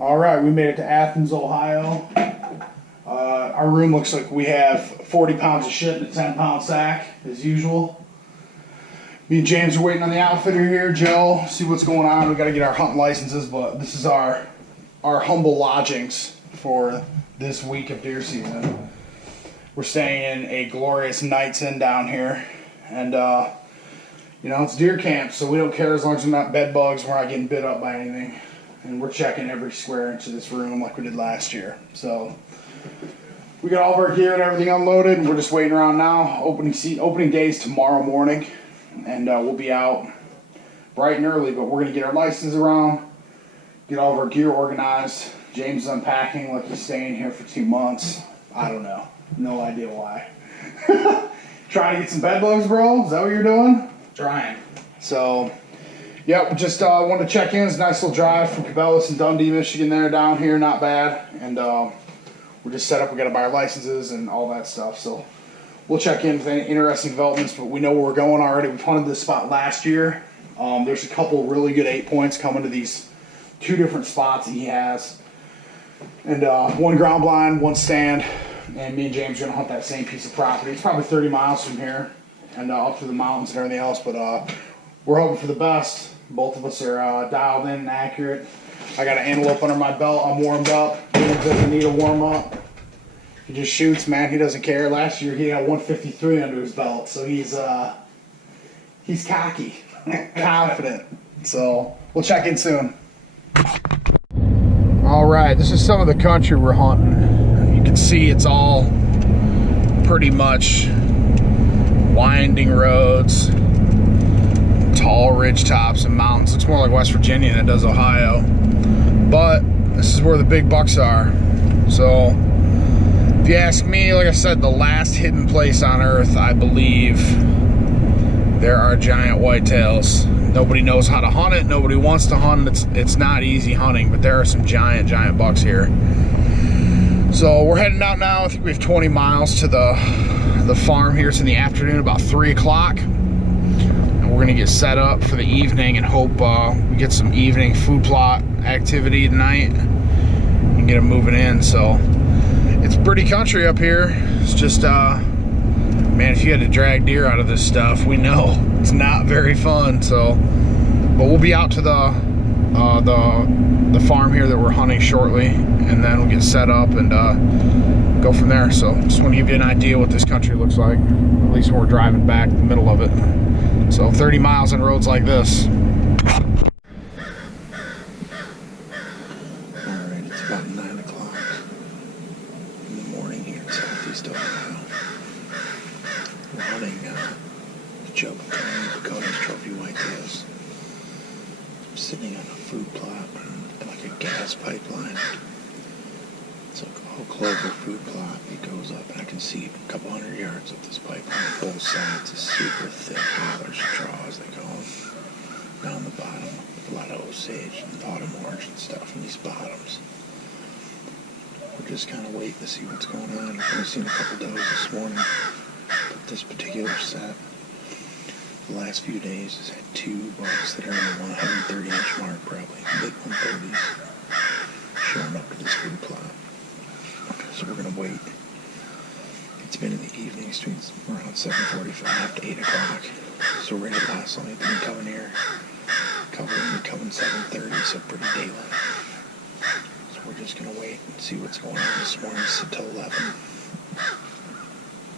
All right, we made it to Athens, Ohio. Our room looks like we have 40 pounds of shit in a 10-pound sack, as usual. Me and James are waiting on the outfitter here, Joe, see what's going on. We got to get our hunting licenses, but this is our humble lodgings for this week of deer season. We're staying in a glorious Night's Inn down here, and you know, it's deer camp, so we don't care as long as we're not bed bugs, we're not getting bit up by anything. And we're checking every square inch of this room like we did last year. So we got all of our gear and everything unloaded, and we're just waiting around now. Opening day is tomorrow morning, and we'll be out bright and early, but we're gonna get our license around, get all of our gear organized. James is unpacking like he's staying here for 2 months. I don't know, no idea why. Trying to get some bed bugs, bro? Is that what you're doing? Trying. So, yep, just wanted to check in. It's a nice little drive from Cabela's and Dundee, Michigan there down here, not bad. And we're just set up, we gotta buy our licenses and all that stuff. So we'll check in with any interesting developments, but we know where we're going already. We've hunted this spot last year. There's a couple really good 8 points coming to these 2 different spots that he has. And 1 ground blind, 1 stand. And me and James are gonna hunt that same piece of property. It's probably 30 miles from here and up through the mountains and everything else, but we're hoping for the best. Both of us are dialed in and accurate. I got an antelope under my belt. I'm warmed up. James doesn't need a warm up. He just shoots, man. He doesn't care. Last year he had 153 under his belt, so he's cocky, confident. So we'll check in soon. All right, this is some of the country we're hunting. You can see it's all pretty much winding roads, tall ridge tops and mountains. Looks more like West Virginia than it does Ohio, but this is where the big bucks are. So if you ask me, like I said, the last hidden place on earth, I believe there are giant whitetails. Nobody knows how to hunt it, nobody wants to hunt it. It's not easy hunting, but there are some giant bucks here. So we're heading out now. I think we have 20 miles to the farm here. It's in the afternoon, about 3 o'clock. And we're gonna get set up for the evening and hope we get some evening food plot activity tonight and get them moving in. So it's pretty country up here. It's just, man, if you had to drag deer out of this stuff, we know it's not very fun. So, but we'll be out to the farm here that we're hunting shortly, and then we'll get set up and go from there. So just want to give you an idea what this country looks like, at least when we're driving back in the middle of it. So 30 miles on roads like this. Alright, it's about 9 o'clock in the morning here in Southeast Ohio. We're hunting the Joe Pacconi's trophy whitetails. I'm sitting on a food plot, like a gas pipeline. It's like a whole clover food plot. It goes up, and I can see a couple hundred yards up this pipeline. Both sides is super thick hollers, draws, they call them. Down the bottom, a lot of osage and autumn orange and stuff in these bottoms. We're just kind of waiting to see what's going on. I've only seen a couple does this morning, but this particular set, the last few days, has had 2 bucks that are in the 130-inch mark, probably mid 130s, showing up to this food plot. So we're gonna wait. It's been in the evenings between around 7:45 to 8 o'clock. So we're ready last night. Then we coming here, coming 7:30, so pretty daylight. So we're just gonna wait and see what's going on this morning. Sit till 11.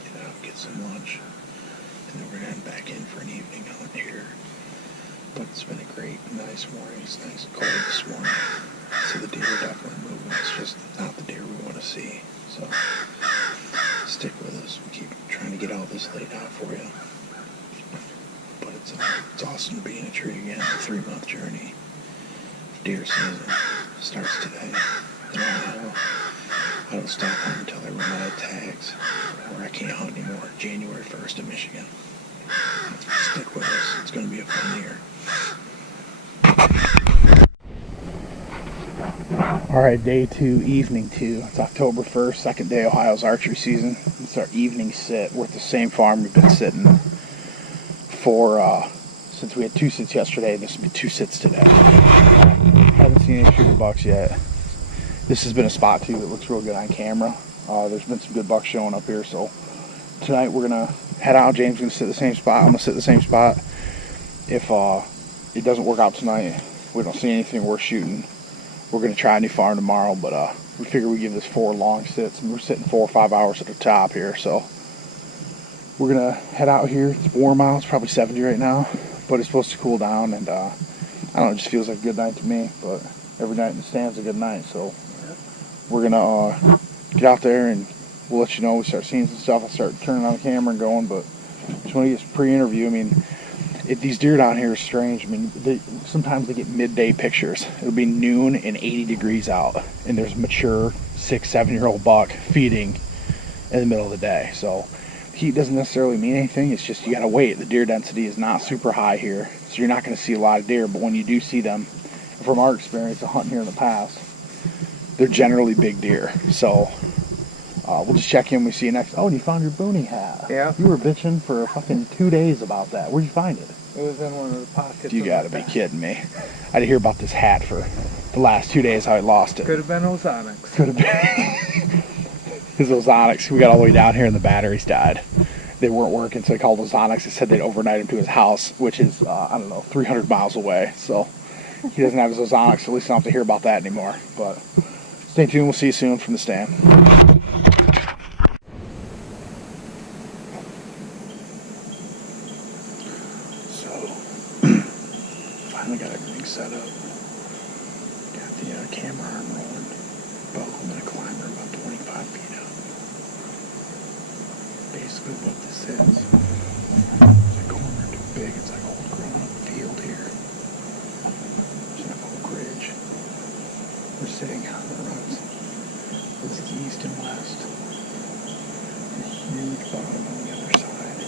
Get out, get some lunch, and then we're gonna head back in for an evening hunt here. But it's been a great, nice morning. It's nice and cold this morning. So the deer are definitely moving. It's just not the deer we want to see. So stick with us. We keep trying to get all this laid out for you. But it's awesome to be in a tree again. A 3-month journey. Deer season starts today. I don't stop hunting until I run out of tags, or I can't hunt anymore. January 1st in Michigan. Stick with us. It's going to be a fun year. Alright, day 2, evening 2. It's October 1st, second day of Ohio's archery season. It's our evening sit. We're at the same farm we've been sitting for, since we had 2 sits yesterday. This will be 2 sits today. Haven't seen any shooter bucks yet. This has been a spot too that looks real good on camera. There's been some good bucks showing up here, so tonight we're gonna head out. James is gonna sit the same spot. I'm gonna sit the same spot. If it doesn't work out tonight, we don't see anything worth shooting, we're gonna try a new farm tomorrow. But we figure we give this 4 long sits, and we're sitting 4 or 5 hours at the top here. So we're gonna head out here. It's warm out. It's probably 70 right now, but it's supposed to cool down, and I don't know. It just feels like a good night to me. But every night in the stand's a good night. So we're gonna get out there, and we'll let you know. We start seeing some stuff. I'll start turning on the camera and going. But just want to get some pre-interview. I mean, these deer down here are strange. I mean, sometimes they get midday pictures. It'll be noon and 80 degrees out, and there's a mature 6-7-year-old buck feeding in the middle of the day. So heat doesn't necessarily mean anything. It's just you gotta wait. The deer density is not super high here, so you're not going to see a lot of deer. But when you do see them, from our experience of hunting here in the past, they're generally big deer. So we'll just check in when we see you next. Oh, and you found your boonie hat. Yeah. You were bitching for fucking 2 days about that. Where'd you find it? It was in one of the pockets. You gotta be kidding me. I didn't hear about this hat for the last 2 days, how I lost it. Could have been Ozonics. Could have been. His Ozonics. We got all the way down here and the batteries died. They weren't working, so they called Ozonics. They said they'd overnight him to his house, which is, I don't know, 300 miles away. So he doesn't have his Ozonics, so at least I don't have to hear about that anymore. But stay tuned. We'll see you soon from the stand. Finally got everything set up. Got the camera arm rolling. Bow. I'm going to climb her about 25 feet up. Basically what this is a corner too big. It's like old grown up field here. There's an oak ridge. We're sitting on the runs. This is east and west. A huge bottom on the other side.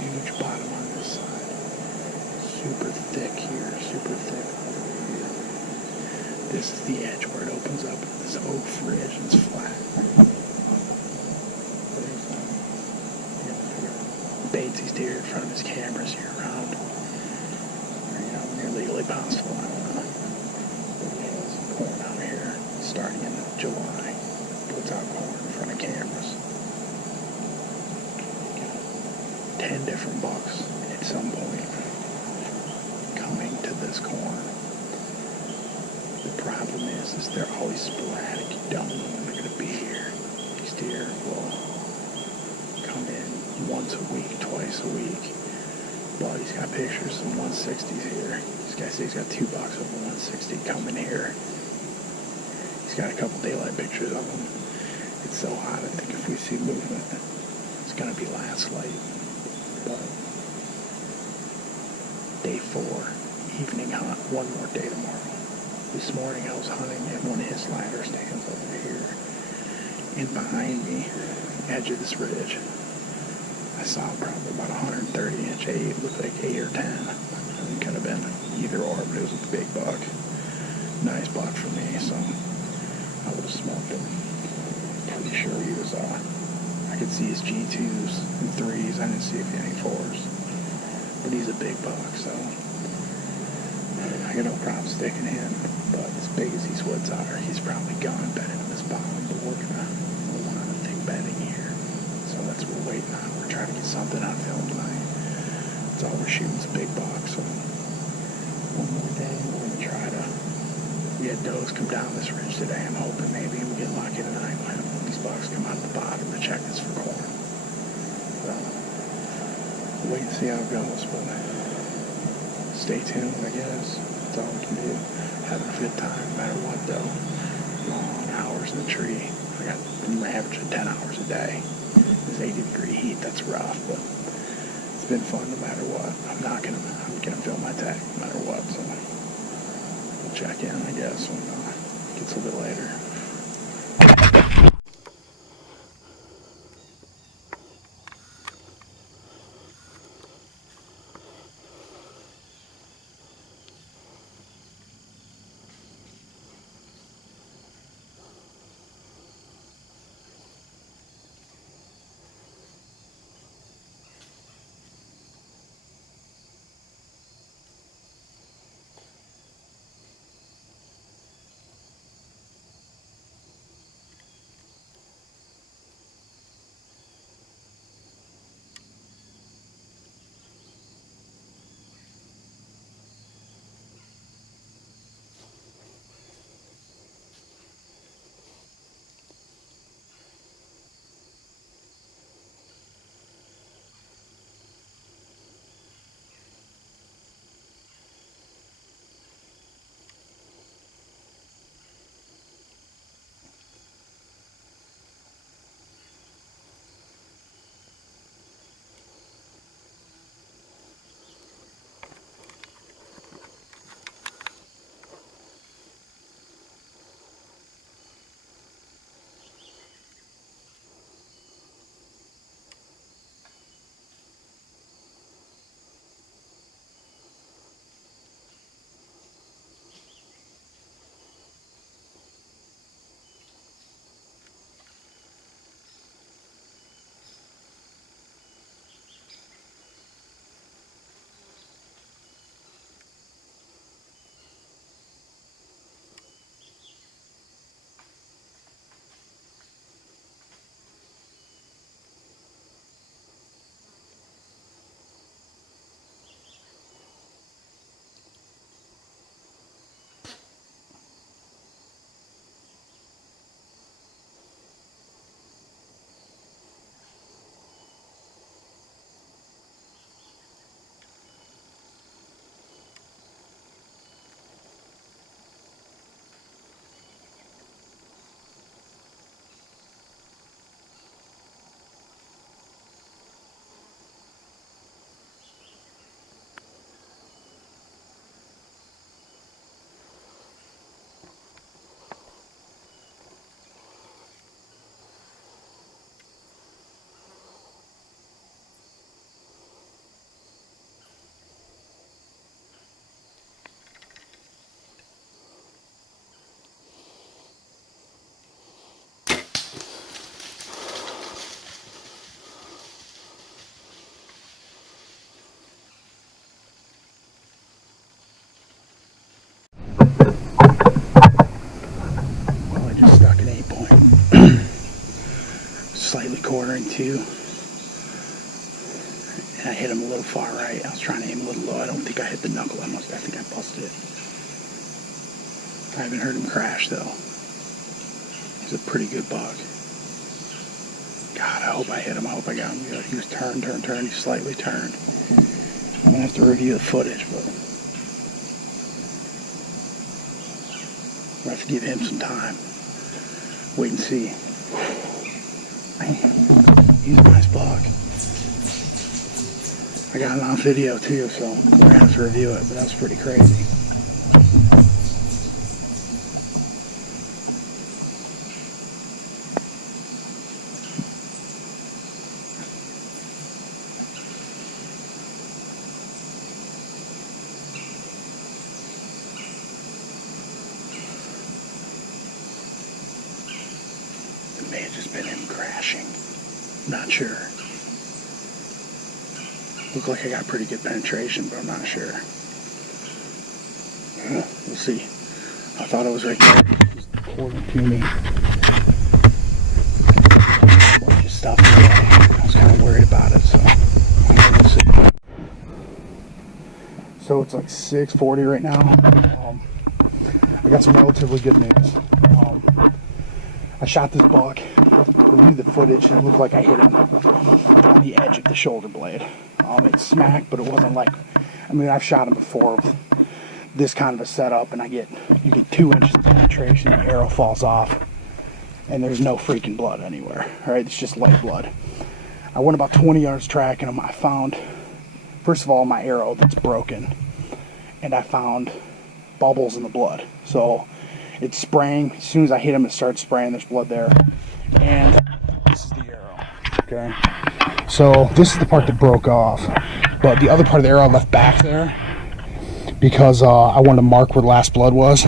Huge bottom on this side. Super thick here, super thick over here. This is the edge where it opens up. This oak ridge and it's flat. Baits these deer in front of his cameras year round. Or, near legally possible. I don't know. But he has corn out here starting in July. Puts out corn in front of cameras. 10 different bucks at some point coming to this corn. The problem is they're always sporadic. You don't know when they're going to be here. These deer will come in once a week, twice a week. But he's got pictures of 160s here. This guy says he's got 2 bucks over 160 coming here. He's got a couple daylight pictures of them. It's so hot, I think if we see movement, it's going to be last light. But day 4, evening hunt, one more day tomorrow. This morning I was hunting at one of his ladder stands over here. And behind me, edge of this ridge, I saw probably about 130-inch 8, looked like 8 or 10. It could have been either or, but it was a big buck. Nice buck for me, so I would have smoked him. Pretty sure he was, I could see his G2s and 3s. I didn't see any 4s. But he's a big buck, so I got no problem sticking him. But as big as these woods are, he's probably gone bedded in this bottom. But we're gonna want on a thick bedding here, so that's what we're waiting on. We're trying to get something on film tonight. That's all we're shooting is big bucks. So one more day, we're gonna try to. We had does come down this ridge today. I'm hoping maybe we get lucky tonight when these bucks come out of the bottom to check this for corn. Wait and see how it goes, but stay tuned, I guess. That's all we can do. Having a good time, no matter what, though. Long hours in the tree. I'm averaging 10 hours a day. This 80-degree heat, that's rough, but it's been fun no matter what. I'm gonna film my tag no matter what, so we'll check in, I guess, when it gets a little later. too. And I hit him a little far right. I was trying to aim a little low. I don't think I hit the knuckle. I think I busted it. I haven't heard him crash though. He's a pretty good buck. God, I hope I hit him. I hope I got him good. He was turned. He slightly turned. I'm gonna have to review the footage, but we'll have to give him some time. Wait and see. Man, he's a nice buck. I got it on video too, so we're gonna have to review it, but that's pretty crazy. It may have just been him crashing. Not sure. Looked like I got pretty good penetration, but I'm not sure. We'll see. I thought it was right there. Just poured to me. Bunch of stuff in the way. I was kind of worried about it, so we'll see. So it's like 6:40 right now. I got some relatively good news. I shot this buck, reviewed the footage, and it looked like I hit him on the edge of the shoulder blade. It smacked, but it wasn't like, I mean, I've shot him before with this kind of a setup, and you get 2 inches of penetration, the arrow falls off, and there's no freaking blood anywhere, all right? It's just light blood. I went about 20 yards tracking him. I found, first of all, my arrow that's broken, and I found bubbles in the blood. So it's spraying. As soon as I hit him, it starts spraying. There's blood there. And this is the arrow, okay? So this is the part that broke off. But the other part of the arrow I left back there because I wanted to mark where the last blood was.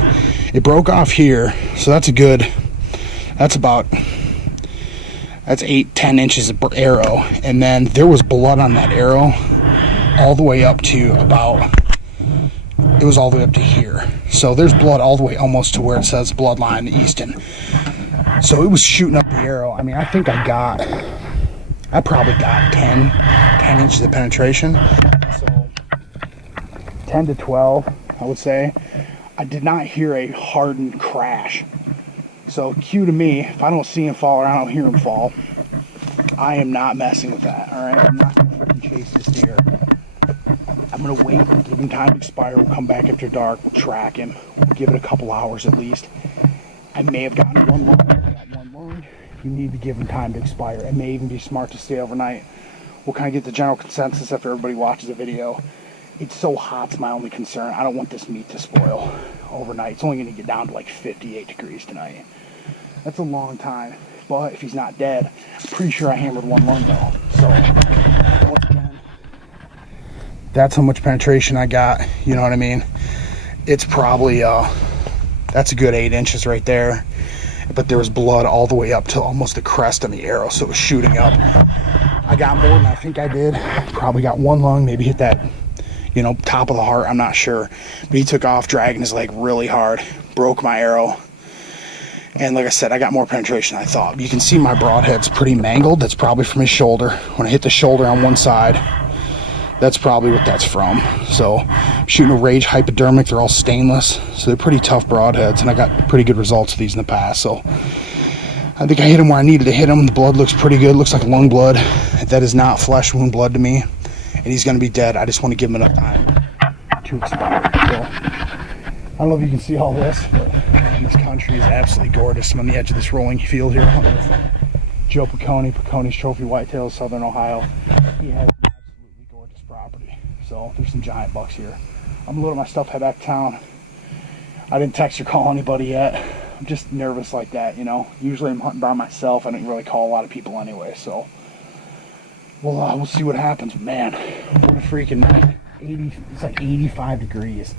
It broke off here. So that's that's 8-10 inches of arrow. And then there was blood on that arrow all the way up to it was all the way up to here. So there's blood all the way almost to where it says bloodline Easton. So it was shooting up the arrow. I mean, I think I probably got 10 inches of penetration. So 10 to 12, I would say. I did not hear a hardened crash. So cue to me, if I don't see him fall or I don't hear him fall, I am not messing with that, all right? I'm not going to freaking chase this deer. I'm going to wait and give him time to expire. We'll come back after dark. We'll track him. We'll give it a couple hours at least. I may have gotten one lung. I got one lung. You need to give him time to expire. It may even be smart to stay overnight. We'll kind of get the general consensus after everybody watches the video. It's so hot, it's my only concern. I don't want this meat to spoil overnight. It's only going to get down to like 58 degrees tonight. That's a long time. But if he's not dead, I'm pretty sure I hammered one lung though. So, once again, that's how much penetration I got. You know what I mean? It's probably, that's a good 8 inches right there. But there was blood all the way up to almost the crest on the arrow, so it was shooting up. I got more than I think I did. Probably got one lung, maybe hit that, top of the heart, I'm not sure. But he took off, dragging his leg really hard, broke my arrow. And like I said, I got more penetration than I thought. You can see my broadhead's pretty mangled. That's probably from his shoulder. When I hit the shoulder on one side, that's probably what that's from. So I'm shooting a Rage hypodermic. They're all stainless, so they're pretty tough broadheads, and I got pretty good results with these in the past. So I think I hit him where I needed to hit him. The blood looks pretty good. Looks like lung blood. That is not flesh wound blood to me, and he's going to be dead. I just want to give him enough time to expire. So I don't know if you can see all this, but man, this country is absolutely gorgeous. I'm on the edge of this rolling field here hunting with Joe Pacconi, Pacconi's Trophy Whitetails, Southern Ohio. He has an absolutely gorgeous property. So there's some giant bucks here. I'm loading my stuff, head back to town. I didn't text or call anybody yet. I'm just nervous like that, Usually I'm hunting by myself. I don't really call a lot of people anyway, so we'll see what happens. Man, what a freaking night. It's like 85 degrees.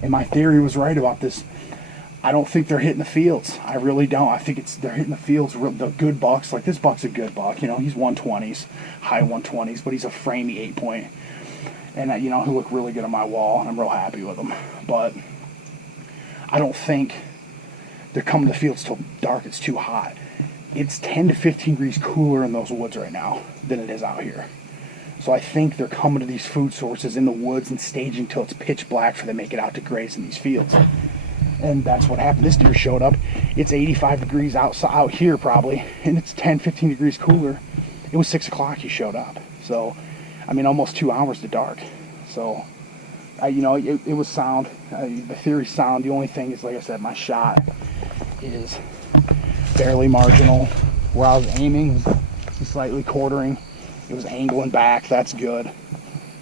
And my theory was right about this. I don't think they're hitting the fields. I really don't. I think they're hitting the fields, the good bucks. Like this buck's a good buck. He's 120s, high 120s, but he's a framey 8-point. And he'll look really good on my wall, and I'm real happy with him. But I don't think they're coming to the fields till dark. It's too hot. it's 10 to 15 degrees cooler in those woods right now than it is out here. So I think they're coming to these food sources in the woods and staging till it's pitch black for them to make it out to graze in these fields. And that's what happened. This deer showed up. It's 85 degrees out here probably, and it's 10, 15 degrees cooler. It was 6 o'clock he showed up. So, I mean, almost 2 hours to dark. So, you know, it was sound. The theory's sound. The only thing is, like I said, my shot is barely marginal. Where I was aiming, slightly quartering. It was angling back. That's good.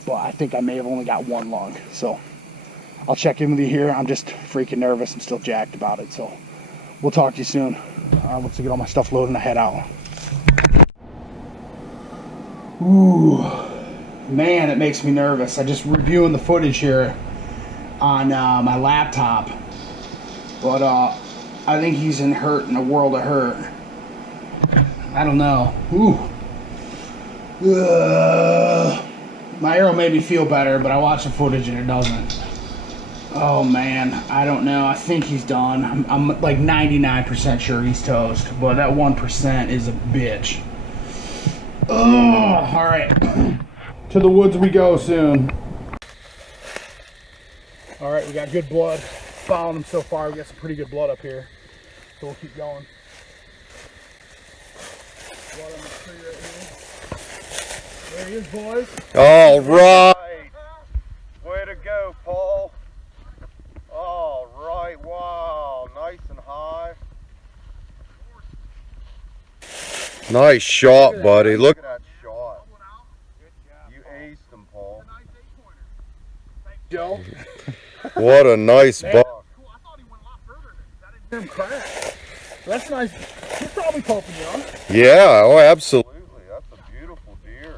But I think I may have only got one lung. So, I'll check in with you here. I'm just freaking nervous and still jacked about it. So we'll talk to you soon. Once I get all my stuff loaded and I head out. Ooh, man, it makes me nervous. I just reviewing the footage here on my laptop. But I think he's in a world of hurt. I don't know. Ooh. My arrow made me feel better, but I watched the footage and it doesn't. Oh man, I don't know. I think he's done. I'm like 99% sure he's toast, but that 1% is a bitch. Oh, all right. To the woods we go soon. All right, we got good blood. Following him so far. We got some pretty good blood up here, so we'll keep going. Blood on the tree right here. There he is, boys. All right. Way to go, Paul. All right, wow, nice and high. Nice shot, buddy. Look at that shot. You aced him, Paul. Joe. What a nice buck. I thought he went a lot further than that. I didn't hear him crack. That's nice. He's probably poking you, huh? Yeah, oh, absolutely. That's a beautiful deer.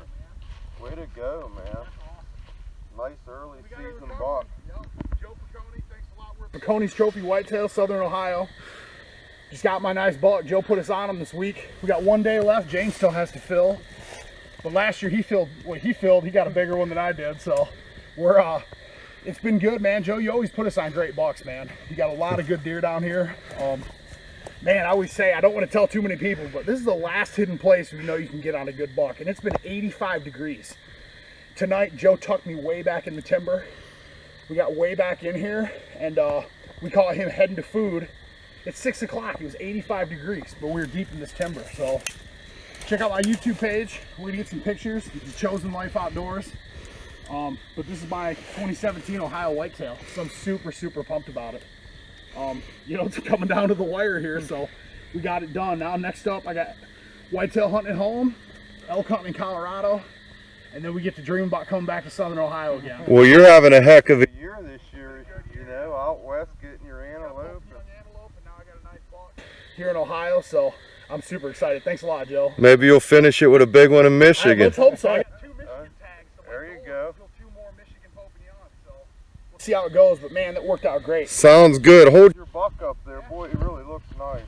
Way to go, man. Nice early season buck. Joe Pacconi, thanks a lot. We're Pacconi's Trophy Whitetail, Southern Ohio. Just got my nice buck. Joe put us on him this week. We got 1 day left. James still has to fill. But last year he filled what he filled. He got a bigger one than I did. So we're it's been good, man. Joe, you always put us on great bucks, man. You got a lot of good deer down here. Man, I always say, I don't want to tell too many people, but this is the last hidden place where you know you can get on a good buck. And it's been 85 degrees. Tonight, Joe tucked me way back in the timber. We got way back in here, and we caught him heading to food. It's 6 o'clock. It was 85 degrees, but we were deep in this timber. So check out my YouTube page. We're going to get some pictures. It's Chosen Life Outdoors. But this is my 2017 Ohio whitetail, so I'm super, super pumped about it. You know, it's coming down to the wire here, so we got it done. Now, next up, I got whitetail hunting at home, elk hunting in Colorado, and then we get to dream about coming back to Southern Ohio again. Well, you're having a heck of a year this year, you know, out west getting your antelope. And now I got a nice buck here in Ohio, so I'm super excited. Thanks a lot, Joe. Maybe you'll finish it with a big one in Michigan. Let's hope so. I got 2 Michigan tags. So there you go. 2 more Michigan Paupignons, so we'll see how it goes, but man, that worked out great. Sounds good. Hold your buck up there, boy. It really looks nice.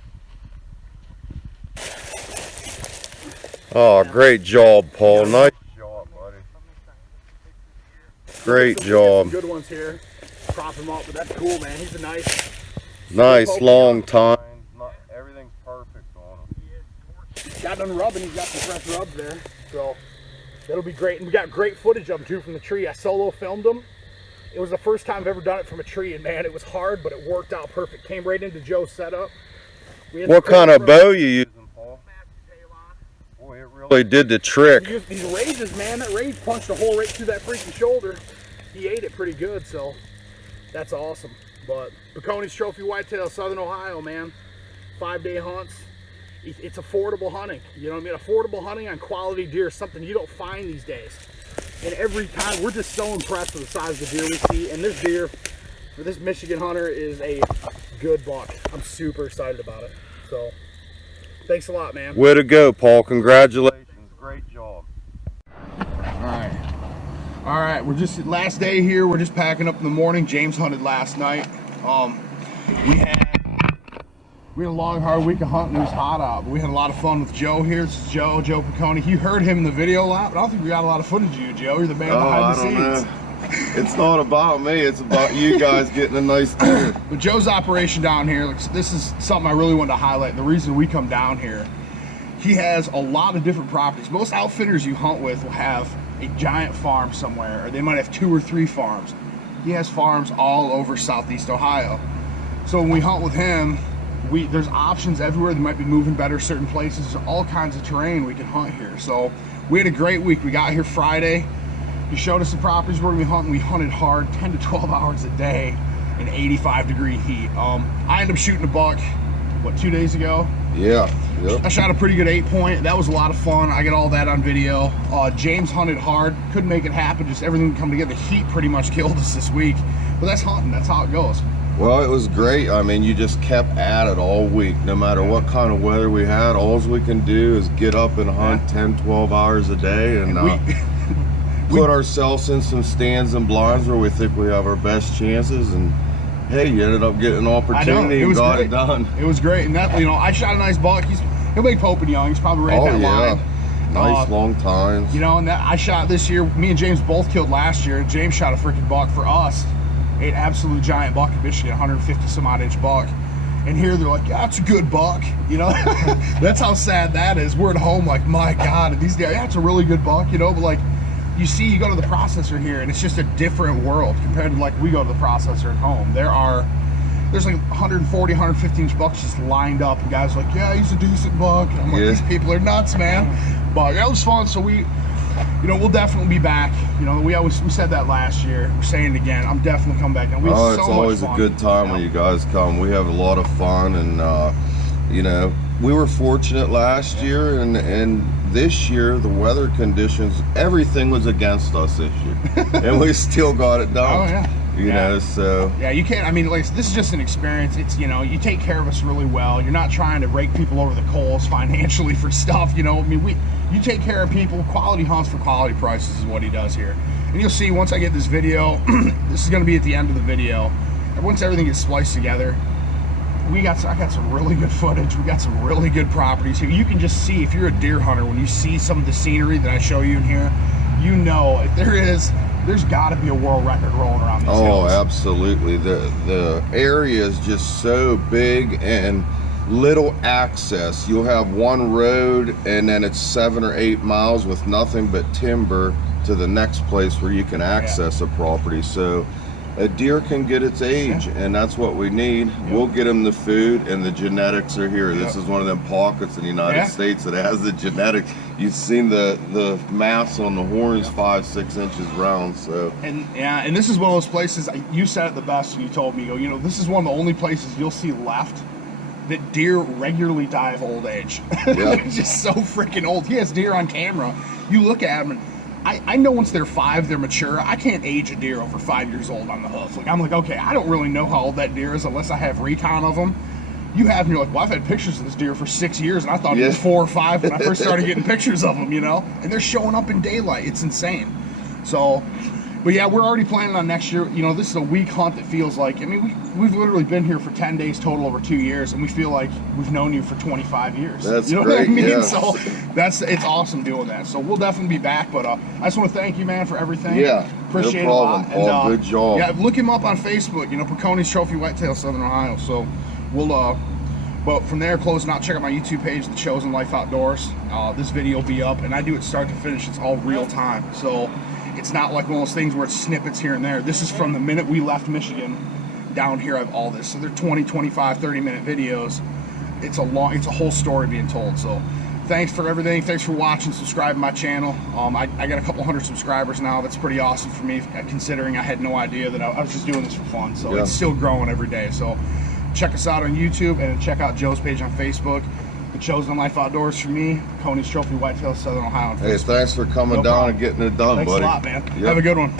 Oh, great job, Paul. Nice job, buddy. Great job. Good ones here. Prop him up, but that's cool, man. He's a nice long time. Everything's perfect on him. He's got done rubbing. He's got some fresh rubs there, so that'll be great. And we got great footage of him too from the tree. I solo filmed him. It was the first time I've ever done it from a tree, and man, it was hard, but it worked out perfect. Came right into Joe's setup. What kind of bow you using, Paul? Boy, it really did the trick. These raises, man, that raise punched a hole right through that freaking shoulder. He ate it pretty good, so that's awesome. But Pacconi's Trophy Whitetail, Southern Ohio, man. 5-day hunts. It's affordable hunting. You know what I mean? Affordable hunting on quality deer, something you don't find these days. And every time, we're just so impressed with the size of the deer we see. And this deer, for this Michigan hunter, is a good buck. I'm super excited about it. So, thanks a lot, man. Way to go, Paul. Congratulations. Great job. All right, we're just last day here. We're just packing up in the morning. James hunted last night. We had a long, hard week of hunting. It was hot out, but we had a lot of fun with Joe here. This is Joe Pacconi. You heard him in the video a lot, but I don't think we got a lot of footage of you, Joe. You're the man behind the scenes. It's not about me. It's about you guys getting a nice deer. But Joe's operation down here, this is something I really wanted to highlight. The reason we come down here he has a lot of different properties. Most outfitters you hunt with will have a giant farm somewhere, or they might have 2 or 3 farms. He has farms all over Southeast Ohio. So when we hunt with him, there's options everywhere. They might be moving better certain places. There's all kinds of terrain we can hunt here. So we had a great week. We got here Friday. He showed us the properties we're gonna be hunting. We hunted hard, 10 to 12 hours a day in 85-degree heat. I ended up shooting a buck, what, 2 days ago? Yeah. Yep. I shot a pretty good 8-point. That was a lot of fun. I got all that on video. James hunted hard, couldn't make it happen. Just everything come together. The heat pretty much killed us this week. But that's hunting. That's how it goes. Well, it was great. I mean, you just kept at it all week. No matter what kind of weather we had, all we can do is get up and hunt 10, 12 hours a day and put ourselves in some stands and blinds where we think we have our best chances. And hey, you ended up getting an opportunity and got it done. It was great. And that, you know, I shot a nice buck. He'll make Pope and Young. He's probably right at that line. Nice long tines. You know, and that I shot this year. Me and James both killed last year. James shot a freaking buck for us. An absolute giant buck in Michigan, 150 some odd inch buck. And here they're like, yeah, it's a good buck. You know, that's how sad that is. We're at home like, my God, and these guys, yeah, it's a really good buck, you know, but like, you see, you go to the processor here and it's just a different world compared to like we go to the processor at home. There's like 140, 150 inch bucks just lined up, and guys are like, yeah, he's a decent buck. And I'm like, these people are nuts, man. But that was fun. So you know, we'll definitely be back. You know, we said that last year. We're saying it again. I'm definitely coming back. And it's always a good time when you guys come. We have a lot of fun, and you know, we were fortunate last year, and this year the weather conditions, everything was against us this year, and we still got it done. Oh yeah. You know, so yeah, you can't. I mean, like, this is just an experience. It's, you know, you take care of us really well. You're not trying to rake people over the coals financially for stuff. You know, I mean, you take care of people. Quality hunts for quality prices is what he does here. And you'll see once I get this video, this is going to be at the end of the video. And once everything gets spliced together, I got some really good footage. We got some really good properties here. You can just see, if you're a deer hunter, when you see some of the scenery that I show you in here, you know if there's got to be a world record rolling around these hills. Oh, absolutely. The area is just so big and little access. You'll have one road, and then it's 7 or 8 miles with nothing but timber to the next place where you can access a property. So a deer can get its age, and that's what we need. We'll get them the food, and the genetics are here. This is one of them pockets in the United States that has the genetics. You've seen the mass on the horns, 5-6 inches round. So and this is one of those places. You said it the best when you told me, you know, this is one of the only places you'll see left that deer regularly die of old age. They're just so freaking old. He has deer on camera. You look at them, and I know once they're 5, they're mature. I can't age a deer over 5 years old on the hoof. Like, I'm like, okay, I don't really know how old that deer is unless I have recon of them. You have, and you're like, well, I've had pictures of this deer for 6 years, and I thought he was 4 or 5 when I first started getting pictures of them, you know? And they're showing up in daylight. It's insane. So, but yeah, we're already planning on next year. You know, this is a week hunt that feels like, I mean, we've literally been here for 10 days total over 2 years, and we feel like we've known you for 25 years. That's you know great, what I mean? yeah. So it's awesome doing that. So we'll definitely be back, but I just want to thank you, man, for everything. Yeah, appreciate no problem, it a lot. Paul. Good job. Yeah, look him up on Facebook, you know, Pacconi's Trophy Whitetail, Southern Ohio. So we'll, but from there, closing out, check out my YouTube page, The Chosen Life Outdoors. This video will be up, and I do it start to finish. It's all real time. So it's not like one of those things where it's snippets here and there. This is from the minute we left Michigan down here. I have all this. So they're 20, 25, 30-minute videos. It's a whole story being told. So thanks for everything. Thanks for watching, subscribing to my channel. I got a couple hundred subscribers now. That's pretty awesome for me, considering I had no idea that I was just doing this for fun. So it's still growing every day. So check us out on YouTube, and check out Joe's page on Facebook. The Chosen Life Outdoors for me, Pacconi's Trophy Whitetail, Southern Ohio. Hey, thanks for coming down and getting it done, buddy. Thanks a lot, man. Have a good one.